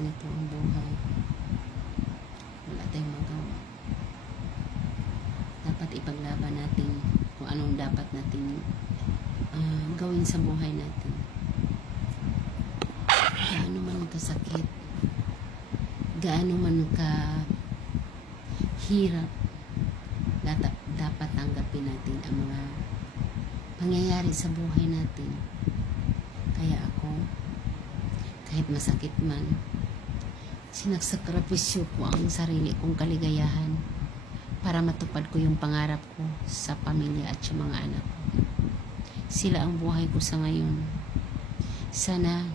ganito ang buhay. Wala tayong magawa. Dapat ipaglaban natin kung anong dapat natin gawin sa buhay natin. Gaano man kasakit, gaano man ka hirap, dapat tanggapin natin ang mga pangyayari sa buhay natin. Kaya ako, kahit masakit man, sinagsakripisyo ko ang sarili kong kaligayahan para matupad ko yung pangarap ko sa pamilya at sa mga anak ko. Sila ang buhay ko sa ngayon. Sana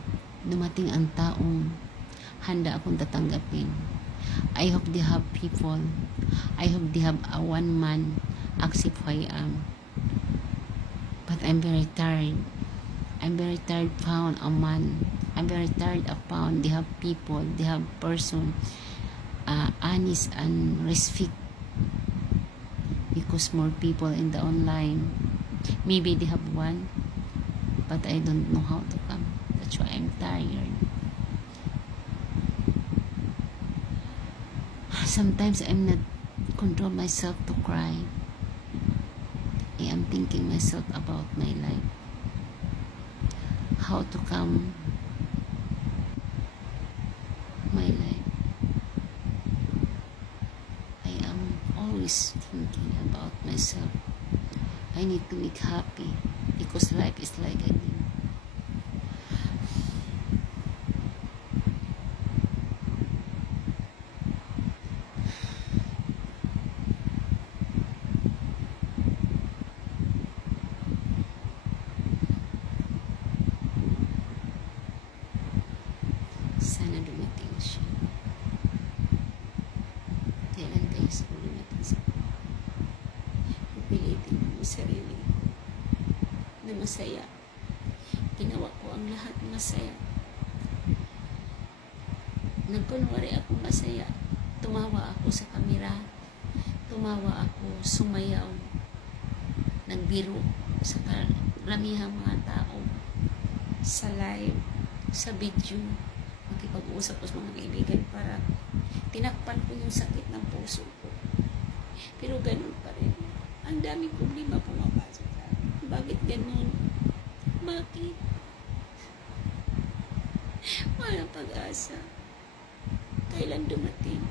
dumating ang taong handa akong tatanggapin. I hope they have people. I hope they have a one man accept who I am. But I'm very tired. I'm very tired found a man. I'm very tired of found they have people, they have person honest and respect, because more people in the online. Maybe they have one, but I don't know how to come. That's why I'm tired. Sometimes I'm not control myself to cry. I am thinking myself about my life. How to come my life. I am always thinking about myself. I need to make happy because life is like a game. Sana dumating siya. Kailan kayo sa dumating siya? Pipilitin ko yung sarili ko na masaya. Ginawa ko ang lahat masaya. Nagkunwari ako masaya. Tumawa ako sa kamera. Tumawa ako, sumayaw. Nagbiro sa karamihang mga tao. Sa live, sa video. Makipag-usap ko sa mga kaibigan para tinakpan ko yung sakit ng puso ko. Pero ganun pa rin. Ang daming problema pumapasok sa akin. Bakit ganun? Bakit? Walang pag-asa. Kailan dumating?